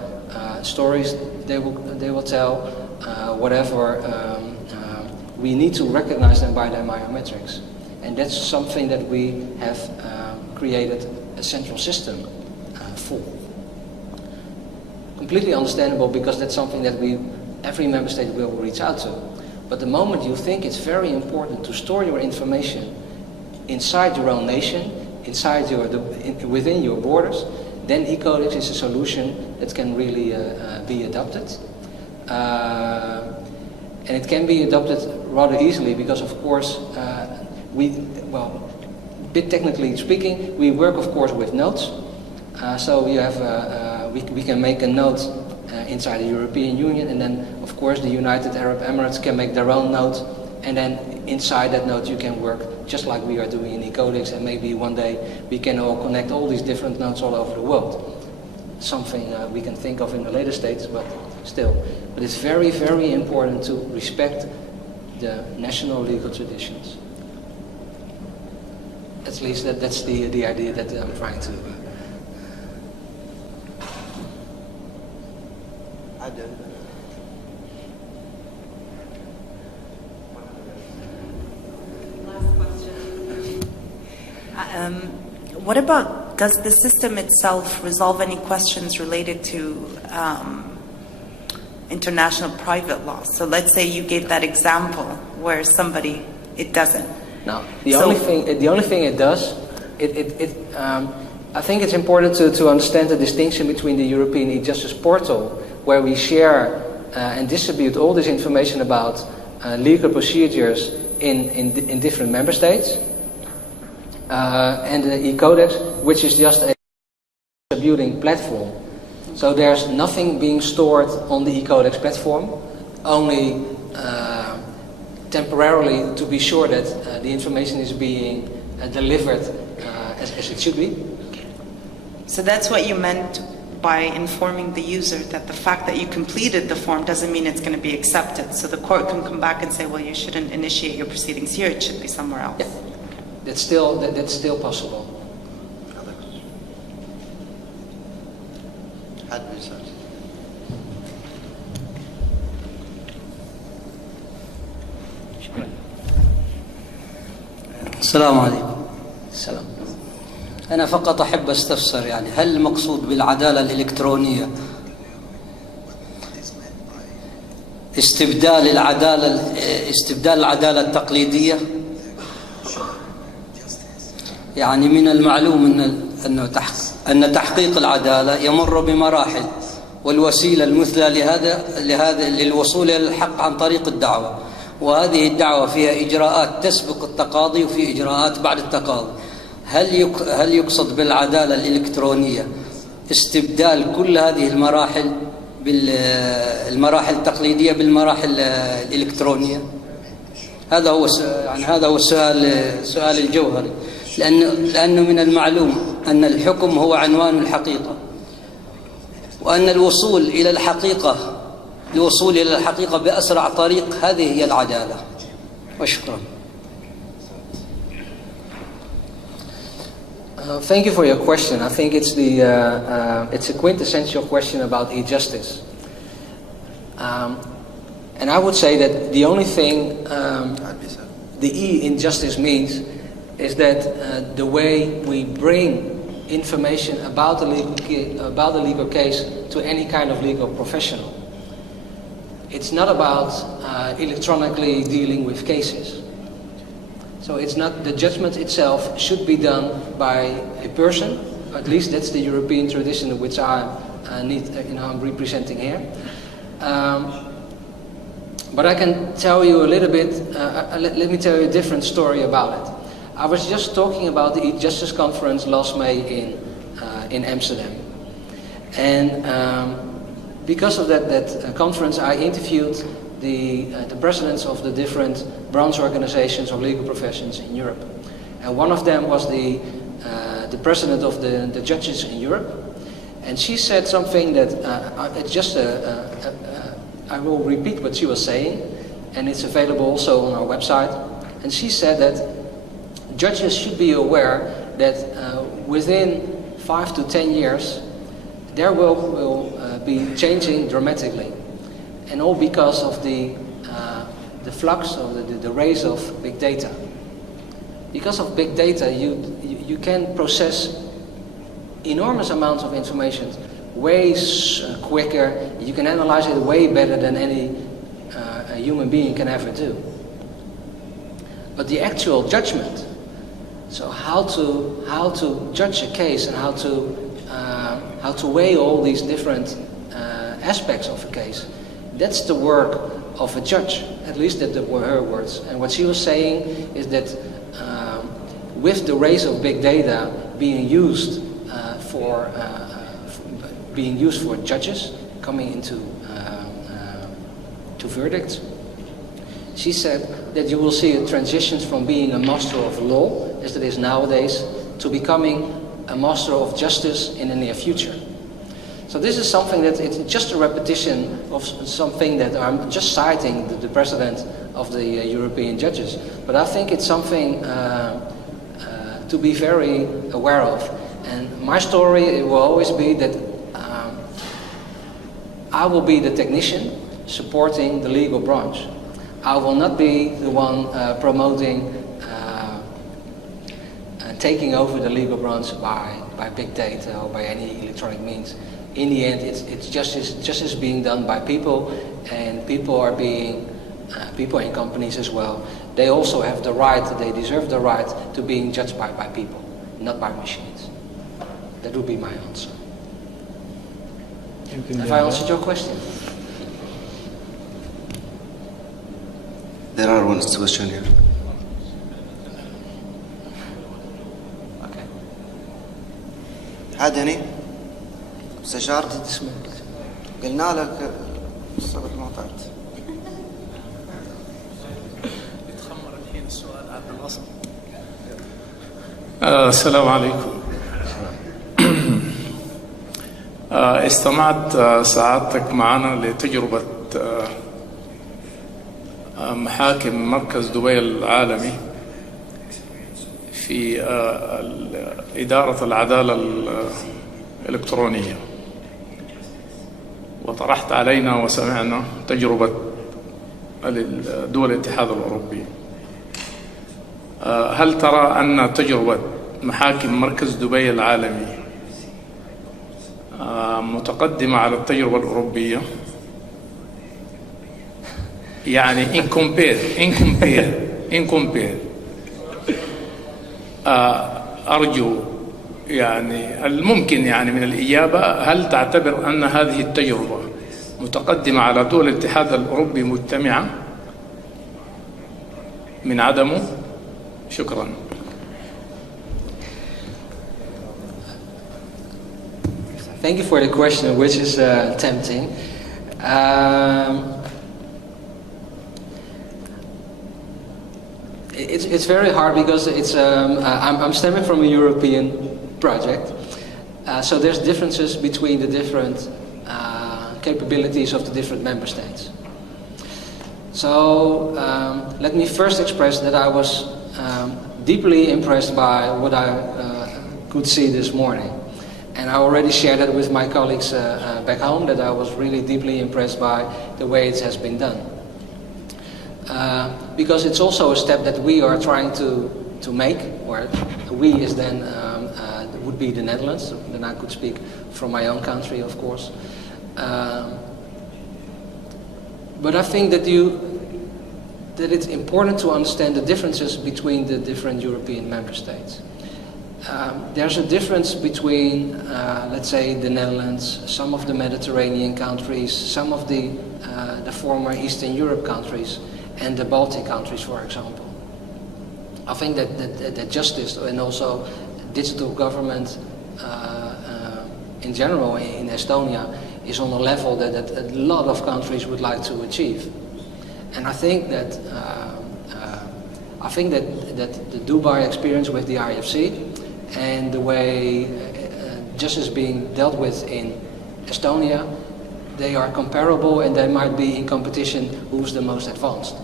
stories they will tell, whatever, we need to recognize them by their biometrics. And that's something that we have created a central system for. Completely understandable, because that's something that every member state will reach out to. But the moment you think it's very important to store your information inside your own nation, within your borders, then e-Codex is a solution that can really be adopted. And it can be adopted rather easily, because of course bit technically speaking, we work of course with nodes. So you have, we can make a node inside the European Union, and then of course the United Arab Emirates can make their own node, and then inside that node you can work just like we are doing in eCodex, and maybe one day we can all connect all these different nodes all over the world. Something we can think of in the later stages, but still. But it's very, very important to respect the national legal traditions. At least that's the idea that I'm trying to... Last question. What about, does the system itself resolve any questions related to international private law? So let's say you gave that example where somebody, it doesn't. No, the only thing it does, I think it's important to understand the distinction between the European e-Justice portal, where we share and distribute all this information about legal procedures in different member states, and the e-Codex, which is just a distributing platform. So there's nothing being stored on the e-Codex platform, only temporarily to be sure that the information is being delivered as it should be. So that's what you meant by informing the user, that the fact that you completed the form doesn't mean it's going to be accepted. So the court can come back and say, well, you shouldn't initiate your proceedings here, it should be somewhere else. Yeah. That's still possible. السلام عليكم. السلام. أنا فقط أحب أستفسر، يعني هل المقصود بالعدالة الإلكترونية استبدال العدالة التقليدية؟ يعني من المعلوم أن تحقيق العدالة يمر بمراحل، والوسيلة المثلى لهذا للوصول إلى الحق عن طريق الدعوة، وهذه الدعوة فيها إجراءات تسبق التقاضي وفي إجراءات بعد التقاضي. هل يقصد بالعدالة الإلكترونية استبدال كل هذه المراحل بالمراحل التقليدية بالمراحل الإلكترونية؟ هذا هو السؤال الجوهري، لأنه من المعلوم أن الحكم هو عنوان الحقيقة، وأن الوصول إلى الحقيقة بأسرع طريق هذه هي العدالة. وشكرا. Thank you for your question. I think it's it's a quintessential question about e-justice. And I would say that the only thing the e-injustice means is that the way we bring information about the legal case to any kind of legal professional. It's not about electronically dealing with cases. So it's not, the judgment itself should be done by a person. At least that's the European tradition which I'm representing here. But I can tell you a little bit. Let me tell you a different story about it. I was just talking about the e-Justice conference last May in Amsterdam, and because of that conference, I interviewed the presidents of the different branch organizations of legal professions in Europe, and one of them was the president of the judges in Europe, and she said something that I will repeat what she was saying, and it's available also on our website. And she said that judges should be aware that within 5 to 10 years their work will be changing dramatically, and all because of the flux of the rise of big data. Because of big data, you can process enormous amounts of information way quicker. You can analyze it way better than any a human being can ever do. But the actual judgment, so how to judge a case and how to weigh all these different aspects of a case, that's the work of a judge. At least that were her words. And what she was saying is that with the rise of big data being used for judges coming into to verdicts, she said that you will see a transition from being a master of law, as it is nowadays, to becoming a master of justice in the near future. So this is something that it's just a repetition of something that I'm just citing the president of the European judges. But I think it's something to be very aware of. And my story, it will always be that I will be the technician supporting the legal branch. I will not be the one promoting and taking over the legal branch by big data or by any electronic means. In the end, it's justice being done by people, and people are being people in companies as well. They also have the right, they deserve the right to being judged by people, not by machines. That would be my answer. Have I answered your question? There are one question here. Okay. عدني استشارت قلنا لك صبر ما طلعت. يتخمر الحين السؤال عن الأصل. السلام عليكم. استمعت سعادتك معنا لتجربة محاكم مركز دبي العالمي في إدارة العدالة الإلكترونية، وطرحت علينا وسمعنا تجربة دول الاتحاد الأوروبي. هل ترى أن تجربة محاكم مركز دبي العالمي متقدمة على التجربة الأوروبية؟ يعني in compare أرجو يعني الممكن يعني من الإجابة، هل تعتبر أن هذه التجربة متقدمة على دول الاتحاد الأوروبي مجتمعة من عدمه؟ شكرا. Thank you for the question, which is tempting. It's very hard because I'm stemming from a European project, so there's differences between the different capabilities of the different member states. So let me first express that I was deeply impressed by what I could see this morning. And I already shared that with my colleagues back home, that I was really deeply impressed by the way it has been done. Because it's also a step that we are trying to make, or we is then would be the Netherlands, then I could speak from my own country, of course. But I think that it's important to understand the differences between the different European member states. There's a difference between, let's say, the Netherlands, some of the Mediterranean countries, some of the former Eastern Europe countries, and the Baltic countries, for example. I think that justice and also digital government in general in Estonia is on a level that a lot of countries would like to achieve. And I think that the Dubai experience with the IFC and the way justice being dealt with in Estonia, they are comparable, and they might be in competition who's the most advanced.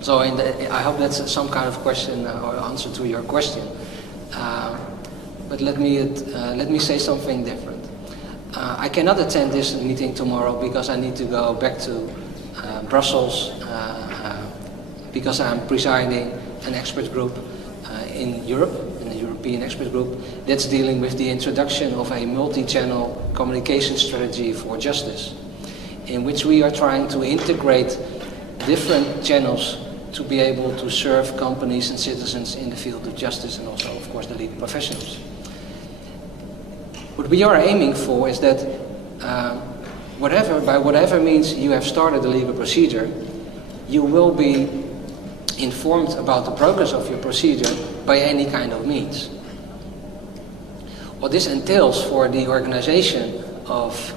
So I hope that's some kind of question or answer to your question. But let me say something different. I cannot attend this meeting tomorrow because I need to go back to Brussels because I'm presiding an expert group in Europe, in the European expert group, that's dealing with the introduction of a multi-channel communication strategy for justice, in which we are trying to integrate different channels to be able to serve companies and citizens in the field of justice, and also, of course, the legal professionals. What we are aiming for is that by whatever means you have started a legal procedure, you will be informed about the progress of your procedure by any kind of means. What this entails for the organization of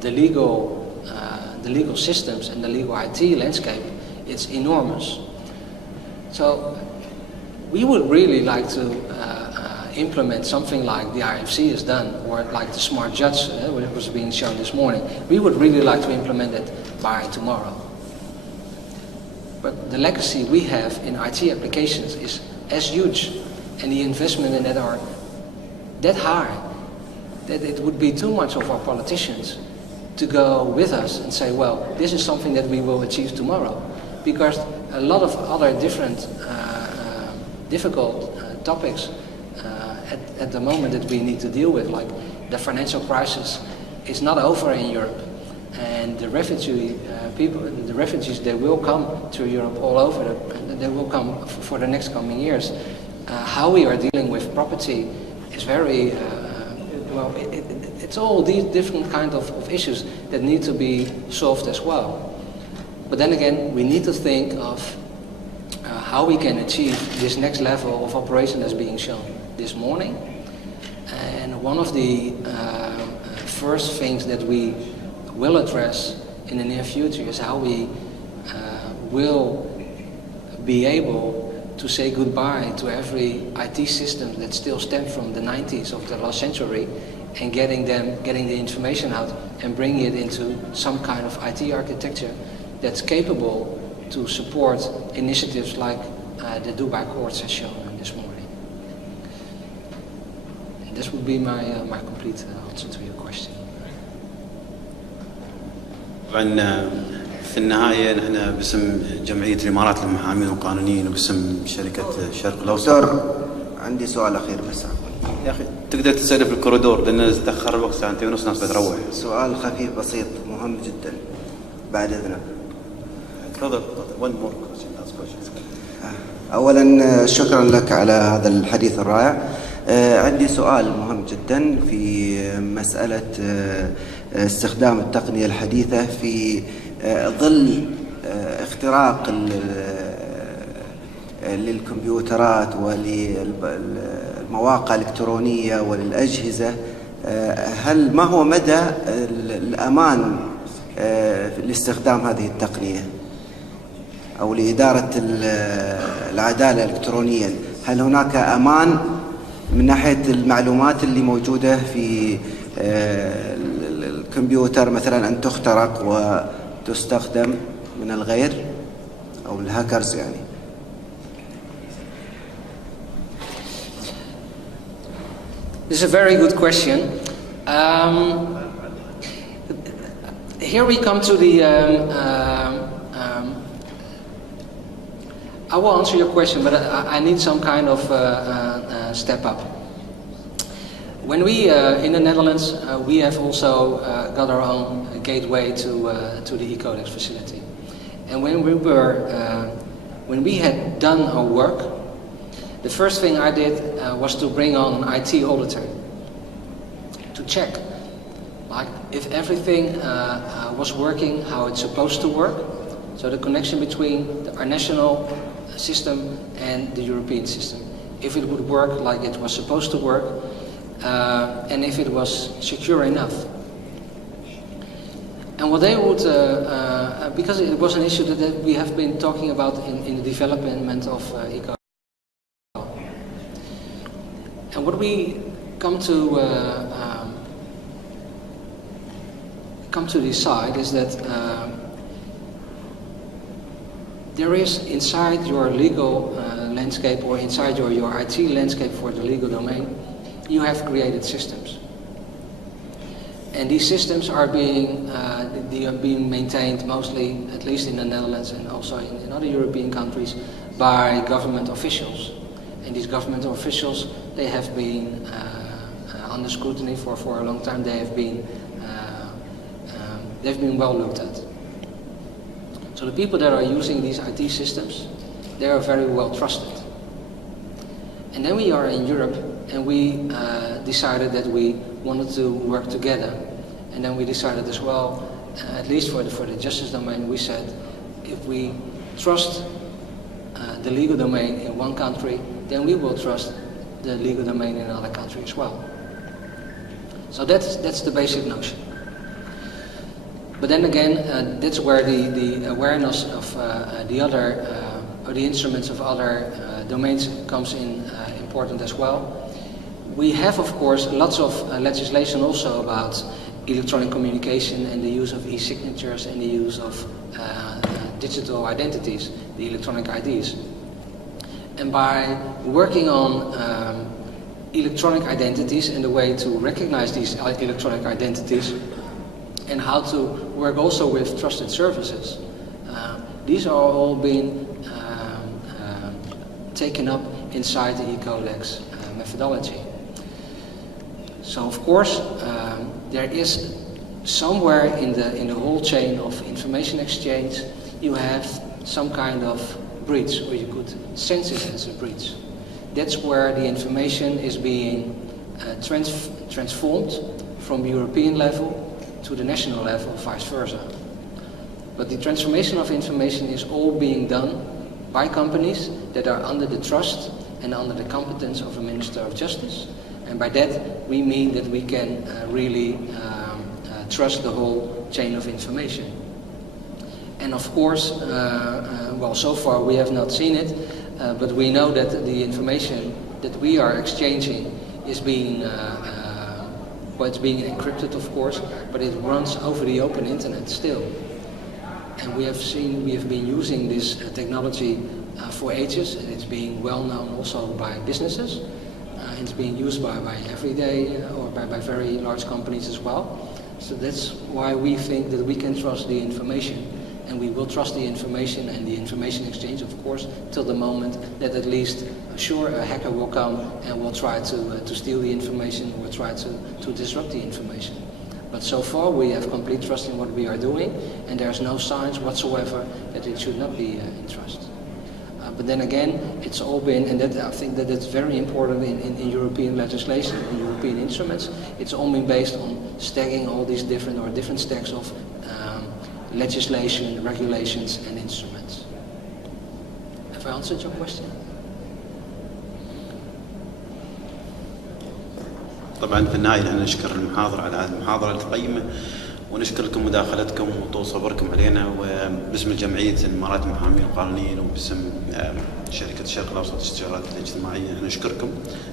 the legal systems and the legal IT landscape, it's enormous. So we would really like to implement something like the IFC has done, or like the Smart Judge, which was being shown this morning. We would really like to implement it by tomorrow. But the legacy we have in IT applications is as huge, and the investment in that are that high, that it would be too much of our politicians to go with us and say, well, this is something that we will achieve tomorrow. Because a lot of other different difficult topics at the moment that we need to deal with, like the financial crisis, is not over in Europe. And the refugee the refugees, they will come to Europe all over. They will come for the next coming years. How we are dealing with property is very, it's all these different kind of issues that need to be solved as well. But then again, we need to think of how we can achieve this next level of operation that's being shown this morning. And one of the first things that we will address in the near future is how we will be able to say goodbye to every IT system that still stem from the 90s of the last century, and getting the information out and bringing it into some kind of IT architecture that's capable to support initiatives like the Dubai courts has shown this morning. And this would be my complete answer to your question. طبعا في النهاية نحن باسم جمعية الإمارات للمحامين والقانونيين وباسم شركة الشرق الأوسط. دكتور عندي سؤال أخير بس. يا أخي تقدر تسأله في الكوريدور لأن تأخر الوقت ساعتين ونص ناس بتروح. سؤال خفيف بسيط مهم جدا بعد إذنك. تفضل. One more question. أولا شكرا لك على هذا الحديث الرائع. عندي سؤال مهم جدا في مسألة استخدام التقنية الحديثة في ظل اختراق للكمبيوترات وللمواقع الإلكترونية وللأجهزة. ما هو مدى الأمان لاستخدام هذه التقنية أو لإدارة العدالة إلكترونيا؟ هل هناك أمان من ناحية المعلومات اللي موجودة في الكمبيوتر مثلا أن تخترق وتستخدم من الغير أو الهاكرز يعني؟ This is a very good question. Here we come to the I will answer your question, but I need some kind of step up. When we, in the Netherlands, we have also got our own gateway to the e-codex facility. And when we had done our work, the first thing I did was to bring on an IT auditor to check, like if everything was working how it's supposed to work. So the connection between our national system and the European system, if it would work like it was supposed to work, and if it was secure enough. And what they would, because it was an issue that we have been talking about in the development of eco. And what we come to decide is that there is inside your legal landscape or inside your IT landscape for the legal domain, you have created systems. And these systems are being maintained mostly, at least in the Netherlands and also in other European countries, by government officials. And these government officials, they have been under scrutiny for a long time. They've been well looked at. So the people that are using these IT systems, they are very well trusted. And then we are in Europe, and we decided that we wanted to work together. And then we decided as well, at least for the justice domain, we said if we trust the legal domain in one country, then we will trust the legal domain in another country as well. So that's the basic notion. But then again, that's where the awareness of the other, or the instruments of other domains comes in important as well. We have, of course, lots of legislation also about electronic communication and the use of e-signatures and the use of digital identities, the electronic IDs. And by working on electronic identities and the way to recognize these electronic identities and how to work also with trusted services, these are all being taken up inside the e-Codex methodology. So of course, there is somewhere in the whole chain of information exchange, you have some kind of breach, or you could sense it as a breach. That's where the information is being transformed from the European level to the national level, vice versa. But the transformation of information is all being done by companies that are under the trust and under the competence of a Minister of Justice. And by that, we mean that we can really trust the whole chain of information. And of course, well, so far we have not seen it, but we know that the information that we are exchanging is being, well, it's being encrypted, of course, but it runs over the open internet still. And we have been using this technology for ages, and it's being well known also by businesses. It's being used by everyday or by very large companies as well. So that's why we think that we can trust the information. And we will trust the information and the information exchange, of course, till the moment that at least, sure, a hacker will come and will try to steal the information or try to disrupt the information. But so far we have complete trust in what we are doing, and there's no signs whatsoever that it should not be in trust. But then again, it's all been, and that, I think that it's very important in European legislation, in European instruments, it's all been based on stacking all these different stacks of legislation, regulations and instruments. Have I answered your question? طبعا في النهاية أنا نشكر المحاضر على هذه المحاضرة القيمة، ونشكر لكم مداخلتكم وطول صبركم علينا، وباسم الجمعية الإمارات المحامين القانونيين وباسم شركة الشرق الأوسط للاستشارات الاجتماعية نشكركم،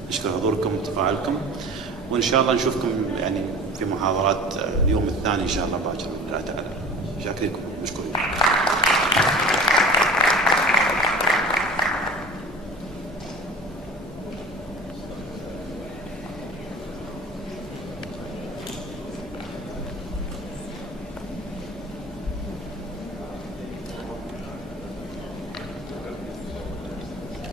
نشكر حضوركم وتفاعلكم، وإن شاء الله نشوفكم يعني في محاضرات اليوم الثاني إن شاء الله باكر. العدالة. شاكرينكم، مشكورين.